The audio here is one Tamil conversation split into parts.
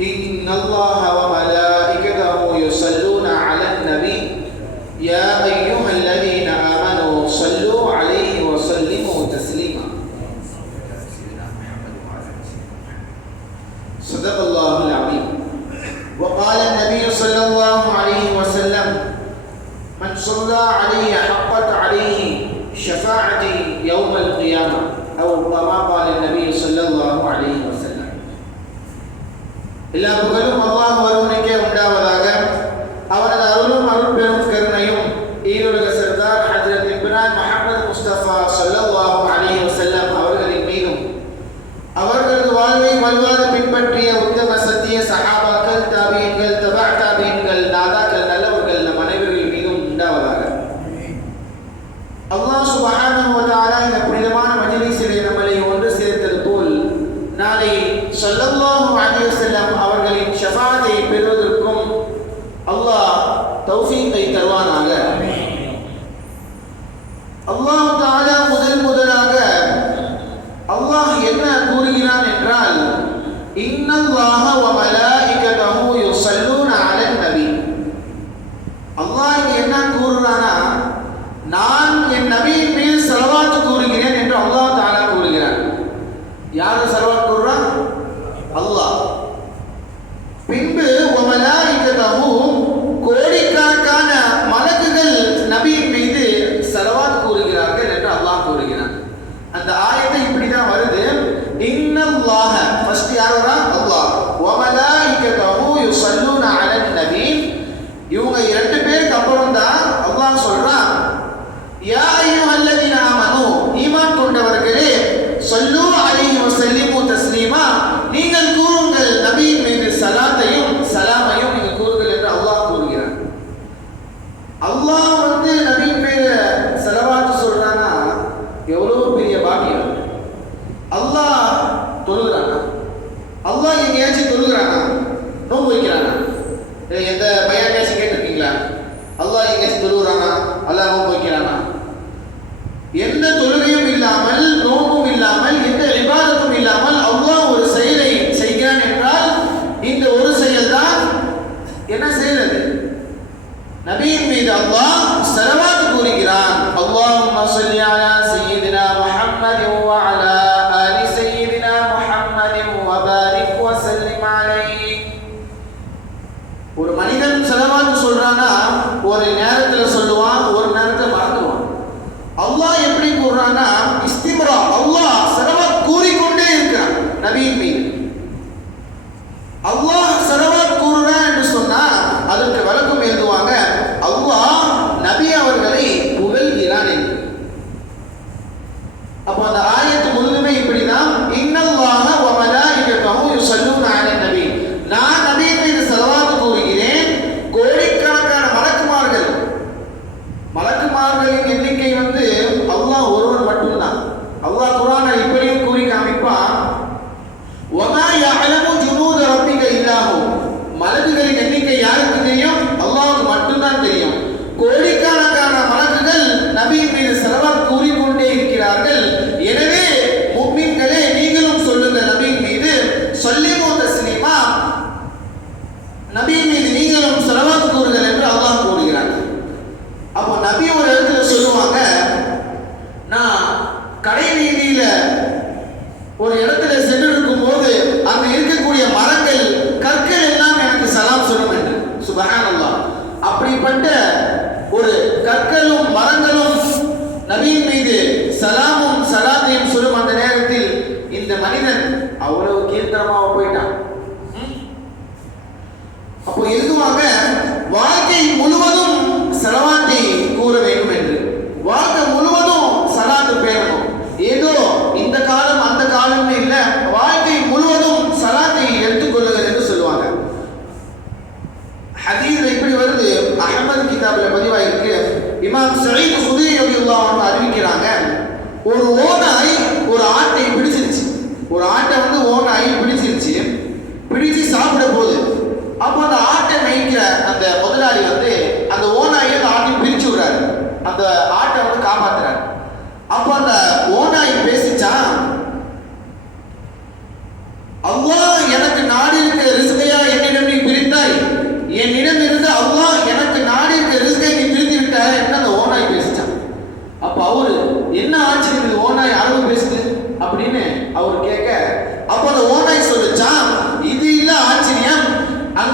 إن الله وملائكته يصلون على النبي يا أيها الذين آمنوا صلوا عليه وسلموا تسليما صدق الله العظيم. وقال النبي صلى الله عليه وسلم من صلى علي حقت عليه شفاعتي يوم القيامة أو كما قال النبي صلى الله عليه وسلم. எல்லா புகழும் அல்லாஹ் ஒருவனுக்கே உண்டாவதாக. அவனது அருளும் அருட்பெரும் கருணையும் ஈருலக சர்தார் ஹஜ்ரத் இப்ராஹிம் முஹம்மது முஸ்தபா ஸல்லல்லாஹு அலைஹி வஸல்லம் அவர்களின் மீதும் அவர்களது வாழ்வை வலுவாக பின்பற்றிய உத்தம சத்திய சஹாபாக்கள், தாபீன்கள், தபா தாபீன்கள், நாதாக்கள், நல்லவர்கள் நம் அனைவர்கள் மீதும் உண்டாவதாக. அல்லாஹ் சுப்ஹானஹு வ தஆலா இந்த புனிதமான மஜ்லிஸிலே நம்மை ஒன்று சேர்த்தது போல் நாளை ஸல்லல்லாஹு அலைஹி வஸல்லம் அவர்களின் ஷஃபாஅத்தை பெறுவதற்கும் அல்லாஹ் தௌஃபீகை தருவானாக. அல்லாஹ் தஆலா முதலாக அல்லாஹ் என்ன கூறுகிறான் என்றால், இன்னல்லாஹ வ மலாயிகதஹு யுஸல்லூன அலன் நபி. அல்லாஹ் என்ன கூறுறானா, நான் என் நபியின் மீது ஸலவாத் கூறுகிறேன் என்று அல்லாஹ் தஆலா கூறுகிறான். யார் ஸலவாத் கூறுறான்? அல்லாஹ். பின்பு வ மலாயிகதஹு கோடிக்கணக்கான மலக்குகள் நபியின் மீது ஸலவாத் கூறுகிறார்கள் என்று அல்லாஹ் கூறுகிறான். அந்த ஆயத்தை இப்படிதான் வருது. இன்னல்லாஹ ஃபர்ஸ்ட் யார் வரா? அல்லாஹ். வ மலாயிகதஹு யுஸல்லூன அலன் நபி. இவங்க இரண்டு பேருக்கு அப்புறம் தான் அல்லாஹ் சொல்றான், யா அய்யுஹல்லதீன ஆமனூ, ஈமான் கொண்டவர்களே, ஸல்லூ அலைஹி வஸல்லிமு தஸ்லீமா, நீங்கள் கூறுங்கள் நபியின் மீது சலாத்தையும் சலாமையும் நீங்கள் கூறுங்கள் என்று அல்லாஹ் கூறுகிறான். அல்லாஹ் நபியின் மீது ஸலவாத் சொல்றானா, எவ்வளவு பெரிய பாக்கியம். அல்லாஹ் தொழுகிறானா? அல்லாஹ் எங்கேயாச்சும் தொழுகிறானா? நோன்பு வைக்கிறானா? எந்த பயானாச்சும் கேட்டிருக்கீங்களா? அல்லாஹ் எங்கேயாச்சும் தொழுகிறானா? அல்லாஹ் நோன்பு வைக்கிறானா? எந்த தொழுகையும் இல்லாமல், நோன்பும் இல்லாமல், எந்த இபாதத்தும் இல்லாமல் அல்லாஹ் ஒரு செயலை செய்கிறான் என்றால் இந்த ஒரு செயல் தான் என்ன செய்யறது? நபியின் மீது அல்லாஹ் ஸலவாத் கூறுகிறான். அல்லாஹும்ம ஸல்லி அலா சய்யிதினா முஹம்மதின் வ அலா ஆலி சய்யிதினா முஹம்மதின் வ பாரிக் வ ஸல்லிம் அலைஹி. ஒரு மனிதன் ஸலவாத் சொல்றானா ஒரு நேரத்துல சொல்லுவான், ஒரு நேரத்துல மறந்துடுவான். அல்லாஹ் எப்படி கூறுறானா, இஸ்திம்ரா, அல்லாஹ் ஸலவாத் கூறிக்கொண்டே இருக்கிறான் நபியின் மீது. அல்லாஹ் ஸலவாத் கூறுறான் என்று சொன்னா அதற்கு விளக்கம் எழுதுவாங்க, அல்லாஹ் நபி அவர்களை புகழ்கிறான் என்று. அப்போ அந்த ஆயத்து முழுதுமே இப்படிதான். இன்னல்லாஹ வ மலாயிகதஹு யுஸல்லூன அலன் நபி. நான் நபியின் மீது ஸலவாத் கூறுகிறேன். கோடிக்கணக்கான மலக்குமார்களின் எண்ணிக்கை அல்லாஹ் ஒருவன் மட்டும்தான். அல்லாஹ் குர்ஆனில் இப்படியும் கூறி காமிப்பான், வமா யஅலமு ஜுனூத ரப்பிக இல்லாஹு. மலக்குகளின் எண்ணிக்கை யாருக்கு தெரியும்? அல்லாஹ்வுக்கு மட்டும்தான் தெரியும். கோடிக்கணக்கான மலக்குகள் நபியின் மீது ஸலவாத் கூறிக்கொண்டே இருக்கிறார்கள். எனவே முஃமின்களே, நீங்களும் சொல்லுங்கள் நபியின் மீது ஸல்லிமு தஸ்லீமா, நபியின் மீது நீங்களும் ஸலவாத் கூறுங்கள் என்று அல்லாஹ் கூறுகிறார். அப்போ நபி ஒரு இடத்துல சொல்லுவாங்க, நான் கடை வீதியில ஒரு இடத்துல சென்று இருக்கும் போது அங்க இருக்கக்கூடிய மரங்கள், கற்கள் எல்லாம் எனக்கு சலாம் சொல்லும் என்று. சுப்ஹானல்லாஹ். அப்படிப்பட்ட ஒரு கற்களும் மரங்களும் நபியின் மீது சலாமும் சலாத்தையும் சொல்லும் அந்த நேரத்தில் இந்த மனிதன் அவ்வளவு கீர்த்தனமாக போயிட்டான். அப்போ எழுதுவாங்க, வாழ்க்கை முழுவதும் ஸலவாத்தை கூற வேண்டும் என்று. வாழ்க்கை முழுவதும் சலாத்து பேரணும். ஏதோ இந்த காலம் அந்த காலம்னு இல்ல, வாழ்க்கை முழுவதும் சலாத்தை எடுத்துக்கொள்ளுங்கள் என்று சொல்லுவாங்க. ஹதீஸ்ல இப்படி வருது, அஹ்மத் கிதாப்ல பதிவாயிருக்கு. இமாம் ஸஈத் குத்ரி ரலியல்லாஹு அன்ஹு அறிவிக்கிறாங்க, ஒரு ஓநாய் ஒரு ஆட்டை பிடிச்சிருச்சு. ஒரு ஆட்டை ஓநாய் பிடிச்சிருச்சு. பிடிச்சு சாப்பிட போகுது. அப்போ அந்த ஆட்டை மேய்க்கிற அந்த முதலாளி அந்த ஓநாயை அந்த ஆட்டை பிரிச்சு விடுறாரு. அந்த ஆட்டை காப்பாத்துறாரு. அப்போ அந்த ஓநாய் பேசிச்சான், அல்லாஹ் எனக்கு நாடி இருக்கிற ரிஸ்கையா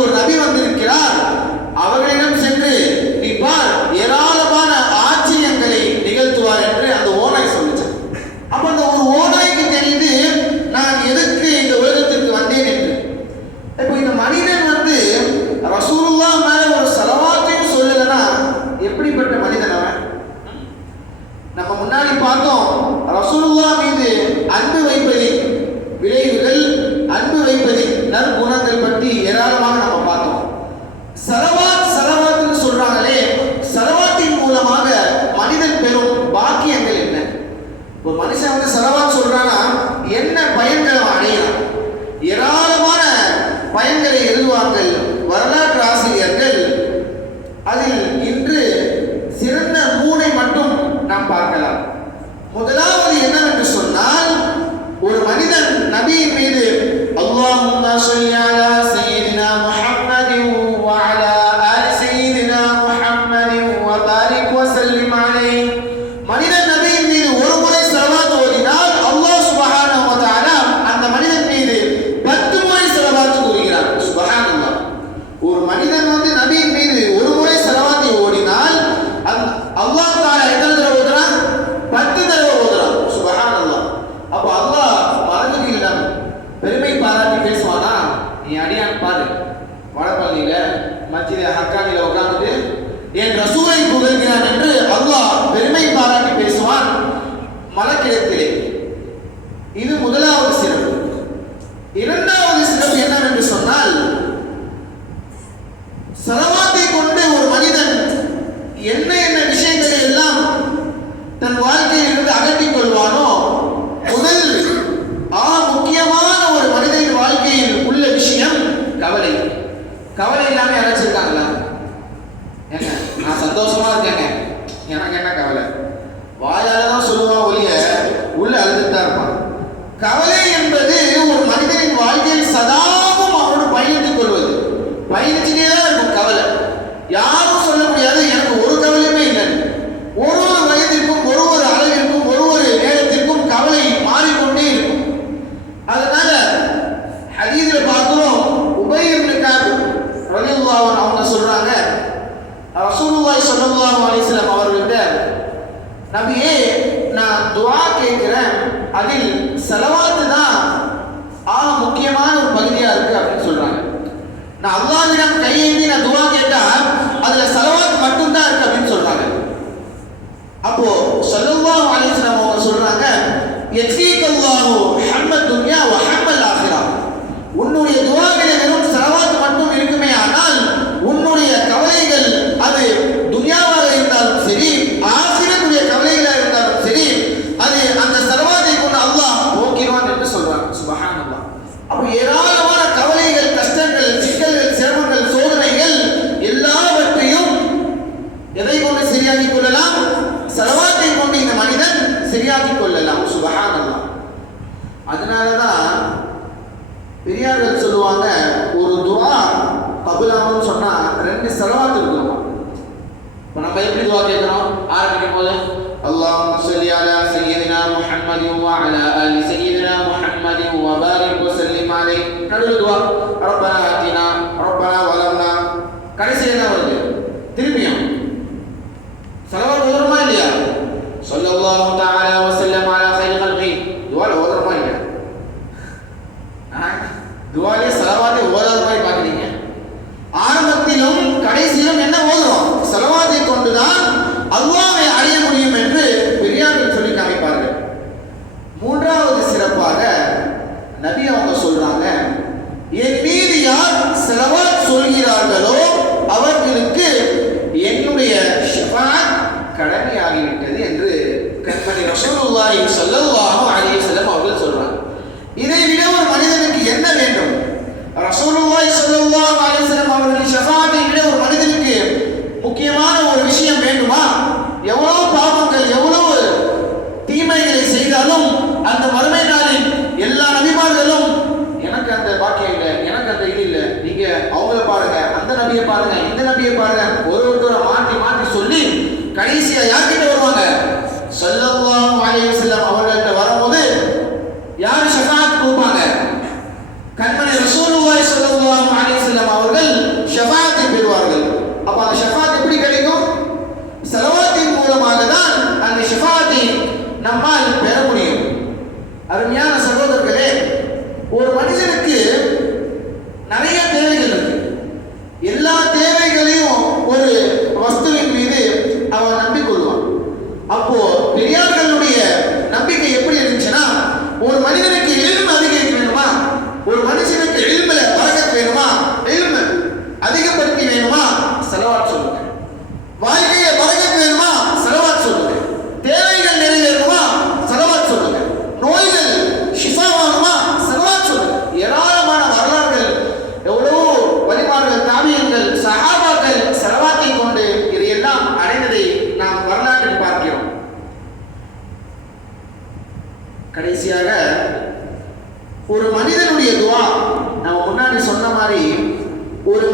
ஒரு நபி வந்திருக்கிறார், அவர்களிடம் சென்று நீ பார் ஏராளமான ஆச்சரியங்களை நிகழ்த்துவார் என்று அந்த ஓநாய் சொல்லுச்சு. அப்ப அந்த ஒரு ஓநாய்க்கு தெரிந்து நான் எதுக்கு இந்த உலகத்திற்கு வந்தேன் என்று. இப்போ இந்த மனிதன் வந்து ரசூலுல்லாஹ் மேல ஒரு ஸலவாத்தையும் சொல்லலன்னா எப்படிப்பட்ட மனிதன் அவன்? நம்ம முன்னாடி பார்த்தோம் ரசூலுல்லாஹ் மீது அன்பு வைப்பதின் விளைவுகள், அன்பு வைப்பதின் நற்குணங்கள் பற்றி ஏராளமாக நம்ம பார்த்தோம். ஸலவாத்னு சொல்றாங்களே, ஸலவாத்தின் மூலமாக மனிதன் பெறும் பாக்கியங்கள் என்ன? ஒரு மனுஷன் வந்து ஸலவாத் சொல்றானா என்ன பயன்களை அடையலாம்? ஏராளமான பயன்களை எழுதுவார்கள் வரலாற்று ஆசிரியர்கள். அதில் இன்று சிறந்த 3 மட்டும் நாம் பார்க்கலாம். முதலாவது என்னவென்று சொன்னால், ஒரு மனிதன் நபியின் மீது அல்லாஹும்ம ஸல்லி அலா சய்யிதினா முஹம்மதின் வ அலா ஆலி சய்யிதினா முஹம்மதின் வ பாரிக் வ ஸல்லிம் அலைஹி, மனிதன் நபியின் மீது ஒரு முறை ஸலவாத் ஓதினால் அல்லாஹ் சுப்ஹானஹு வ தஆலா அந்த மனிதன் மீது 10 முறை ஸலவாத் கூறுகிறார். சுப்ஹானல்லாஹ். ஒரு மனிதன் வந்து நபியின் மீது ஒரு முறை ஸலவாத்தை ஓடினால் அல்லாஹ் தஆலா எத்தனை தடவை ஓதுறான்? 10 தடவை ஓதுறான். சுப்ஹானல்லாஹ். அப்ப அல்லாஹ் மறந்துகளிடம் பெருமை பாராட்டி பேசுவானா? நீ அடியான் பாரு, வடபள்ளியில மஸ்ஜித் ஹக்கானில உட்கார்ந்துட்டு என் ரசூலை புகழ்கிறான் என்று அல்லாஹ் பெருமை பாராட்டி பேசுவான் மலக்கிடத்திலே. இது முதலாவது சிறப்பு. இரண்டாவது சிறப்பு என்னவென்று சொன்னால், ஸலவாத்தை கொண்டு ஒரு மனிதன் என்ன என்ன விஷயங்களை எல்லாம் தன் வாழ்க்கையில் இருந்து அகற்றிக் கொள்வானோ, முதல் முக்கியமான ஒரு மனிதனின் வாழ்க்கையில் உள்ள விஷயம் கவலை. கவலை இல்லாம யாராச்சும் இருக்காங்களா? ஏங்க நான் சந்தோஷமா இருக்கேங்க, எனக்கு என்ன கவலை? வாயால தான் சொல்லுவான் ஒழிய உள்ள அழுதுட்டு தான் இருப்பான். கவலை என்பது ஒரு மனிதனின் வாழ்க்கையில் சதாவும் அவனோடு பயணித்துக் கொள்வது, பயணிச்சுட்டே தான் இருக்கும் கவலை. யாரும் சொல்ல முடியாது எனக்கு ஒரு கவலையுமே இல்லை. ஒரு ஒரு வயதிற்கும் ஒரு ஒரு அளவிற்கும் ஒரு ஒரு நேரத்திற்கும் கவலை மாறிக்கொண்டே இருக்கும். அதனால ஹதீஸ்ல பார்க்கிறோம், உபய் இப்னு கஅப் ரலியல்லாஹு அன்ஹு அவங்க சொல்றாங்க, ரசூலுல்லாஹி ஸல்லல்லாஹு அலைஹி வஸல்லம் அவர்கிட்ட நபியே நான் துஆ கேட்கிறேன், அதில் ஸலவாத் தான் முக்கியமான ஒரு பகுதியா இருக்கு அப்படின்னு சொல்றாங்க. நான் அல்லாஹ்விடம் கையேந்தி நான் துஆ கேட்டா அதுல ஸலவாத் மட்டும் தான் இருக்கு அப்படின்னு சொல்றாங்க. அப்போ ஸல்லல்லாஹு அலைஹி வஸல்லம் அவங்க சொல்றாங்க, யக்ஃபீகல்லாஹு ஹம்மத் துன்யா வ ஹம்மல் ஆখিরা, உன்னுடைய துஆவிலே வெறும் ஸலவாத் மட்டும் இருக்குமே ஆனால் உன்னுடைய கவலைகள் அது துன்யாவாக இருந்தாலும் சரி, ஆখিরাத்துடைய கவலைகளாக இருந்தாலும் சரி, அது அந்த ஸலவாத்தை கொண்டு அல்லாஹ் போக்கிடுவான் என்று சொல்றாங்க. சுப்ஹானல்லாஹ். அப்போ ஏராளமான கவலைகள், கஷ்டங்கள், சிக்கல்கள், சிரமங்கள், சோதனைகள் எல்லாவற்றையும் எதை கொண்டு சரியாக்கிக் கொள்ளலாம்? ஸலவாத்தை கொண்டு இந்த மனிதன் சரியாக்கிக் கொள்ளலாம். சுப்ஹானல்லாஹ். அதனாலதான் பெரியார்கள் சொல்லுவாங்க, ஒரு துஆ கபூலாகும்னு சொன்னா 2 ஸலவாத் இருக்கணும். இப்போ நம்ம எப்படி துஆ கேட்கிறோம்? ஆரம்பிக்கும் போது அல்லாஹும்ம ஸல்லி அலா சய்யிதினா முஹம்மதின் வ அலா ஆலி சய்யிதினா முஹம்மதின் வ பாரிக் வ ஸல்லிம் அலைஹி. நடுவுல துஆ ரப்பனா ஆத்தினா ரப்பனா வலம்னா. கடைசி என்ன வருது? திரும்பியும் ஸலவாத் ஓதுறோமா இல்லையா? ஸல்லல்லாஹு தஆலா வ ஸல்லம் அலா கைரி கல்கி. துஆல ஓதுறோமா இல்லையா? துஆலே ஸலவாத்தை ஓதாத மாதிரி பார்க்குறீங்க. ஆரம்பத்திலும் கடைசியிலும் என்ன ஓதுறோம்? ஸலவாத்தை கொண்டுதான் அல்லாஹ்வை அடைய முடியும் என்று பெரியார்கள் சொல்லி காமிப்பார்கள். மூன்றாவது சிறப்பாக நபி அவங்க சொல்றாங்க, என் மீது யார் ஸலவாத் சொல்கிறார்களோ அவர்களுக்கு என்னுடைய ஷஃபாஅத் கடமையாகிவிட்டது என்று கண்மணி ரசூலுல்லாஹி ஸல்லல்லாஹு அலைஹி வஸல்லம் அவர்கள் சொல்றாங்க. இதை விட ஒரு மனிதனுக்கு என்ன வேண்டும்? ரசூலுல்லாஹி ஸல்லல்லாஹு அலைஹி வஸல்லம் அவர்களின் ஷஃபாஅத்தை விட ஒரு மனிதனுக்கு முக்கியமான ஒரு விஷயம் வேண்டுமா? எவ்வளவு பாவங்கள், எவ்வளவு தீமைகளை செய்தாலும் அந்த மறுமை நாளில் எல்லா நபிமார்களும் எனக்கு அந்த பாக்கியம் இல்லை, எனக்கு அந்த இது இல்லை, நீங்க அவங்கள பாருங்க, அந்த நபியை பாருங்க, இந்த நபியை பாருங்க, ஒருவரை மாற்றி மாற்றி சொல்லி கடைசியா யார்கிட்ட வருவாங்க? ஸல்லல்லாஹு அலைஹி வஸல்லம் அவர்கள்ட்ட வரும்போது யார் ஷஃபாஅத் கொடுப்பாங்க? கண்மணி ரசூலுல்லாஹி ஸல்லல்லாஹு அலைஹி வஸல்லம் அவர்கள்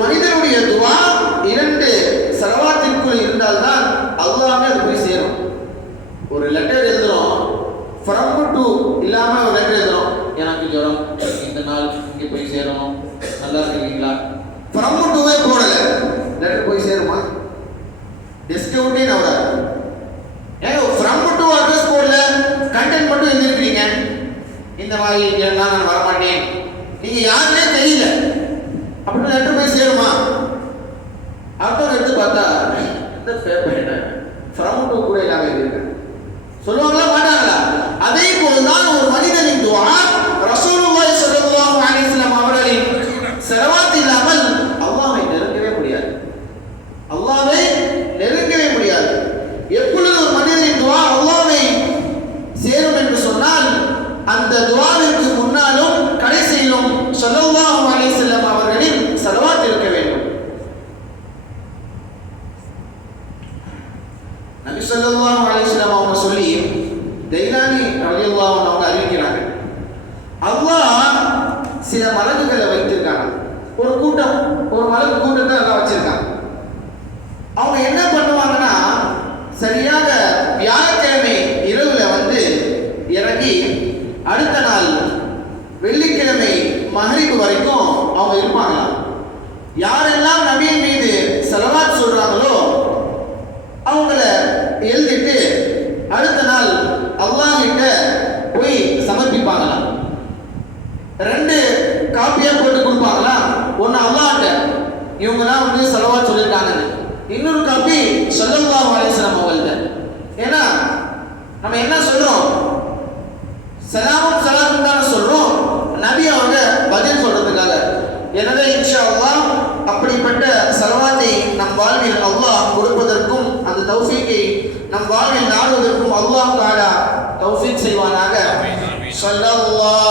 மனிதனுடைய துவா 2 ஸலவாத்திற்குள் இருந்தால்தான் அல்லாஹ்வே அது போய் சேரும். ஒரு லெட்டர் எழுதுறோம், ஃப்ரம் டு இல்லாம ஒரு லெட்டர் எழுதுறோம், எனக்கு ஜுரம், இந்த நாள் இங்கே போய் சேரணும், நல்லா இருக்கீங்களா, ஃப்ரம் டுவே போடல, லெட்டர் போய் சேருமா? டிஸ்கவுண்டே நவராது. ஏங்க ஃப்ரம் டு அட்ரஸ் போடல, கண்டென்ட் மட்டும் எழுதிருக்கீங்க, இந்த மாதிரி நான் வரமாட்டேன், நீங்க யாருன்னே தெரியல, அப்படின்னு லெட்டர் போய் சேருமா? அர்த்தம் எடுத்து பார்த்தா இந்த பேப்பர் என்ன ஃப்ரம் டு கூட இல்லாம இருக்கு சொல்லுவாங்களா மாட்டாங்களா? அதே போலதான் ஒரு மனிதனின் துஆ ரசூலுல்லாஹி ஸல்லல்லாஹு அலைஹி வஸல்லம் அவர்களின் ஸலவாத் இல்லாமல் அல்லாஹ்வை நெருங்கவே முடியாது. அல்லாஹ்வை நெருங்கவே முடியாது. எப்பொழுது ஒரு மனிதனின் துஆ அல்லாஹ்வை சேரும் என்று சொன்னால் அந்த துஆவிற்கு முன்னாலும் கடைசியிலும் ஸல்லல்லாஹு அலைஹி வஸல்லம் அவர்களின் ஸலவாத் இருக்க வேண்டும். நபி ஸல்லல்லாஹு அலைஹி வஸல்லம் அவங்க சொல்லி தைலானி ரலியல்லாஹு அன்ஹு அவங்க அறிவிக்கிறாங்க, அல்லாஹ் சில மலக்குகளை வைத்திருக்காங்க. ஒரு கூட்டம், ஒரு மலக்கு கூட்டத்தை அல்லாஹ் வச்சிருக்காங்க. அவங்க என்ன பண்ணுவாங்கன்னா சரியாக வியாழக்கிழமை இரவுல வந்து இறங்கி அடுத்த நாள் வெள்ளிக்கிழமை மகரிப் வரைக்கும் அவங்க இருப்பாங்களாம். யாரெல்லாம் நபியின் மீது ஸலவாத் சொல்றாங்களோ அவங்கள எழுதிட்டு அடுத்த நாள் அல்லாஹ் கிட்ட போய் சமர்ப்பிப்பாங்களாம். 2 காப்பியா போட்டு கொடுப்பாங்களா, ஒன்னு அல்லாஹ்ட்ட இவங்கலாம் வந்து ஸலவாத் சொல்லிருக்காங்க, இன்னொரு காப்பி ஸல்லல்லாஹு அலைஹி வஸல்லம் அவங்கள்ட்ட. ஏன்னா நம்ம என்ன சொல்றோம், சலாமும் சலாமும் தானே சொல்றோம், நபி அவங்க பதில் சொல்றதுக்காக. எனவே இன்ஷா அல்லாஹ் அப்படிப்பட்ட ஸலவாத்தை நம் வாழ்வில் அல்லாஹ் கொடுப்பதற்கும் அந்த தௌஃபீக்கை நம் வாழ்வில் நாடுவதற்கும் அல்லாஹ் தஆலா தௌஃபீக் செய்வானாக. ஸல்லல்லாஹு